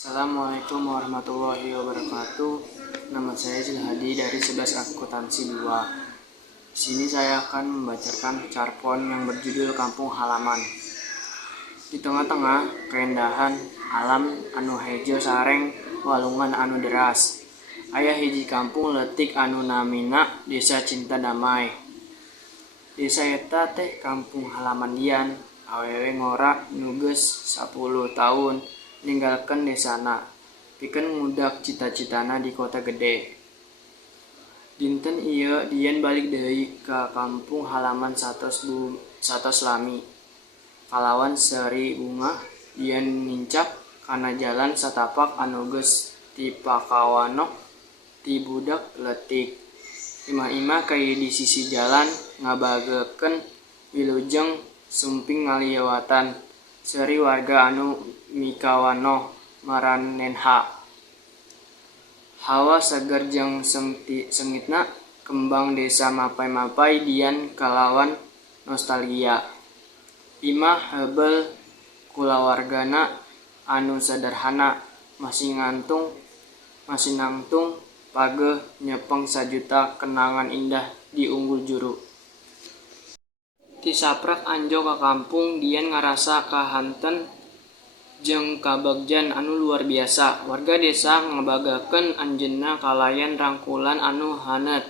Assalamualaikum warahmatullahi wabarakatuh. Nama saya Zulhadi dari 11 Akuntansi 2. Di sini saya akan membacakan carpon yang berjudul Kampung Halaman. Di tengah-tengah keindahan alam anu hejo sareng walungan anu deras, aya hiji kampung leutik anu namina Desa Cinta Damai. Desa eta teh kampung halaman dian, awewe ngora nu geus 10 tahun ninggalkeun desana, pikeun ngudag cita-citana di kota gede. Dinten ieu dian balik deui ka kampung halaman satos lami. Kalawan seri bunga dian nincak kana jalan satapak anu geus dipakawanoh ti budak leutik. Imah-imah kaya di sisi jalan ngabagekeun wilujeng sumping ngaliwatan seri warga anu mikawanoh maranenha. Hawa seger jeung sengitna kembang desa mapai-mapai dian kalawan nostalgia. Imah heubeul kulawargana anu sederhana masih nangtung pageuh nyepeng sajuta kenangan indah di Unggul Juru. Ti saprak anjo ka kampung dian ngarasa kahanten jeung kabagjan anu luar biasa. Warga desa ngabagakeun anjeunna kalayan rangkulan anu hanet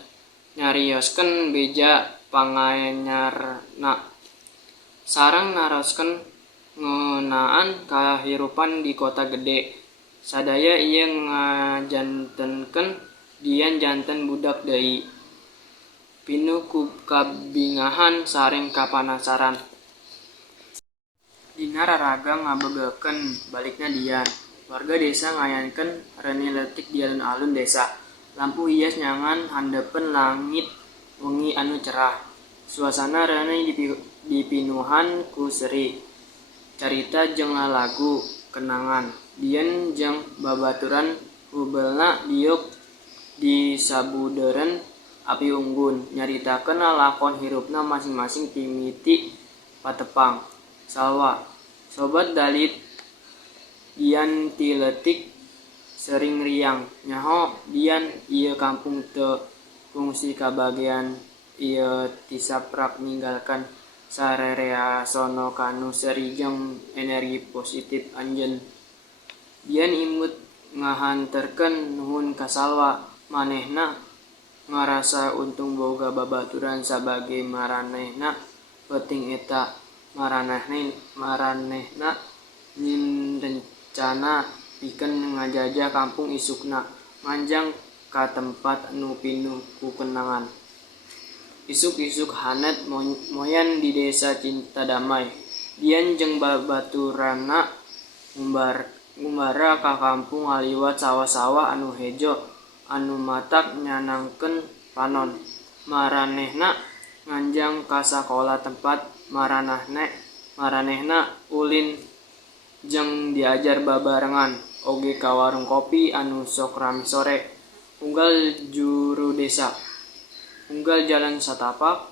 nyarioskeun beja panganyarna sareng naroskeun ngeunaan kahirupan di kota gede. Sadaya ieu ngajantenkeun dian janten budak deui, pinuh ku kabingahan sareng kapanasaran. Dina raraga ngabegakeun balikna dian, warga desa ngayankeun reuni leutik di alun-alun desa. Lampu hias nyangan handeupeun langit wengi anu cerah. Suasana reuni dipinuhan ku seri, carita jeung lalagu kenangan. Dian jeung babaturan hubeulna diuk disabudeureun api unggun, nyaritakeun lalakon hirupna masing-masing ti miti patepang. Salwa, sobat dalit dian ti leutik sering riang, nyaho dian ieu kampung teu kungsi kabagean ieu ti saprak ninggalkeun sarerea sono kanu seri jeung energi positif anjeun. Dian imut ngahanterkeun nuhun ka Salwa, manehna ngarasa untung boga babaturan sabage maranehna penting eta. Maranehna nyieun rencana pikeun ngajajah kampung isukna, manjang ka tempat anu pinuh ku kenangan. Isuk-isuk hanet moyan di Desa Cinta Damai. Dian jeung babaturanna ngumbara ka kampung ngaliwat sawah-sawah anu hejo anu matak nyanangkeun panon. Maranehna nganjang ka sakola tempat maranehna ulin jeung diajar babarengan oge ka warung kopi anu sok rame sore. Unggal juru desa, unggal jalan satapak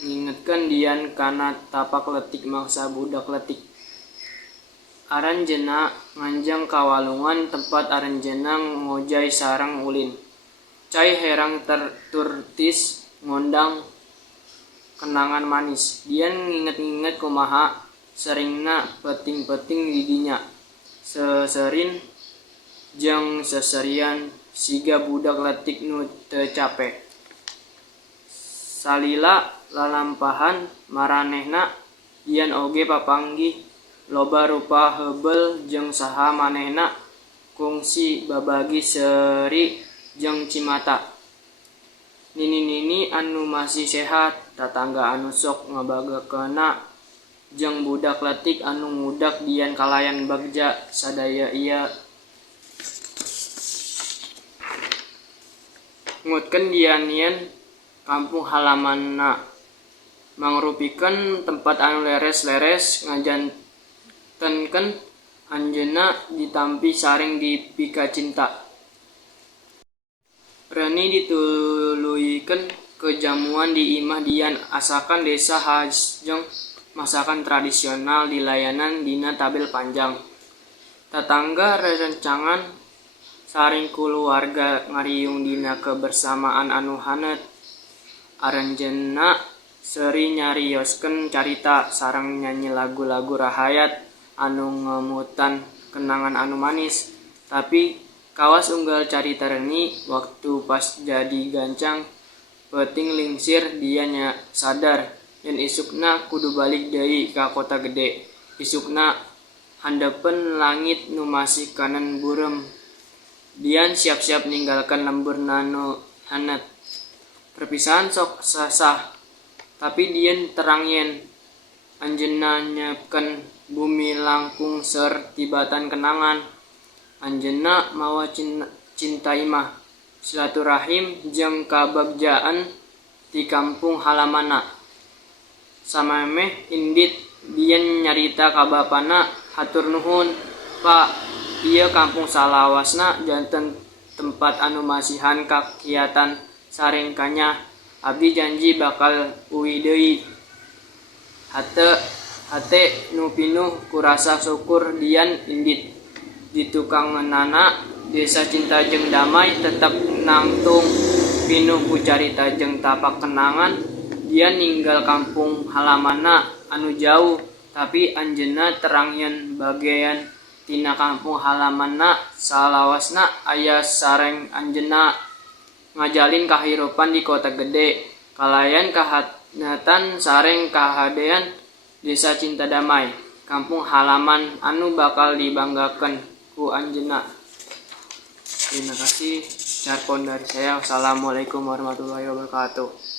ngingetkeun dian kana tapak leutik mangsa budak leutik. Aranjeunna nganjang ka walungan tempat aranjeunna ngojay sareng ulin. Cai herang turtis ngondang kenangan manis. Dian nginget-nginget kumaha seringna peting-peting di dinya. Seserin jeung seserian siga budak leutik nu teu capek. Salila lalampahan maranehna dian oge papanggih loba rupa heubeul jeung saha manehna kungsi babagi seri jeung cimata. Nini-nini anu masih sehat, tatangga anu sok ngabagakeunna jeung budak leutik anu ngudag dian kalayan bagja sadaya ieu ngutkeun dianieun kampung halamanna, mangrupikeun tempat anu leres-leres ngajantenkeun anjeunna ditampi sareng dipika cinta. Reuni dituluykeun kejamuan di imah dian, asakan desa khas jeung masakan tradisional dilayanan dina tabel panjang. Tatangga rerencangan saring kulawarga ngariung dina kebersamaan anu hanet. Aranjeunna seri nyarioskeun carita sareng nyanyi lagu-lagu rahayat anu ngemutan kenangan anu manis. Tapi kawas unggal carita reuni waktu pas jadi gancang peuting lingsir dia nya sadar yen isukna kudu balik deui ka kota gede. Isukna handeupeun langit nu masih kanen burem. Dian siap-siap ninggalkan lemburna nu hanet. Perpisahan sok sasah, tapi Dian terang yen anjeunna nyiepkeun bumi langkung seur tibatan kenangan. Anjeunna mawa cinta imah, silaturahim jeung kabagjaan di kampung halamanna. Samemeh indit Dian nyarita ka bapana, hatur nuhun, Pak, ieu kampung salawasna janten tempat anu masihan kakiatan sareng kanya. Abdi janji bakal uwi deui. Hate nu pinuh ku rasa syukur Dian indit. Di tukangeunana Desa Cinta Jeung Damai tetep nangtung pinuh ku carita jeung tapak kenangan. Dian ninggal kampung halamanna anu jauh, tapi anjeunna terang yen bagean tina kampung halamanna salawasna aya sareng anjeunna ngajalin kahirupan di kota gede. Kalayan kahanatan sareng kahadean Desa Cinta Damai, kampung halaman anu bakal dibanggakeun ku anjeunna. Terima kasih. Carpon dari saya. Wassalamualaikum warahmatullahi wabarakatuh.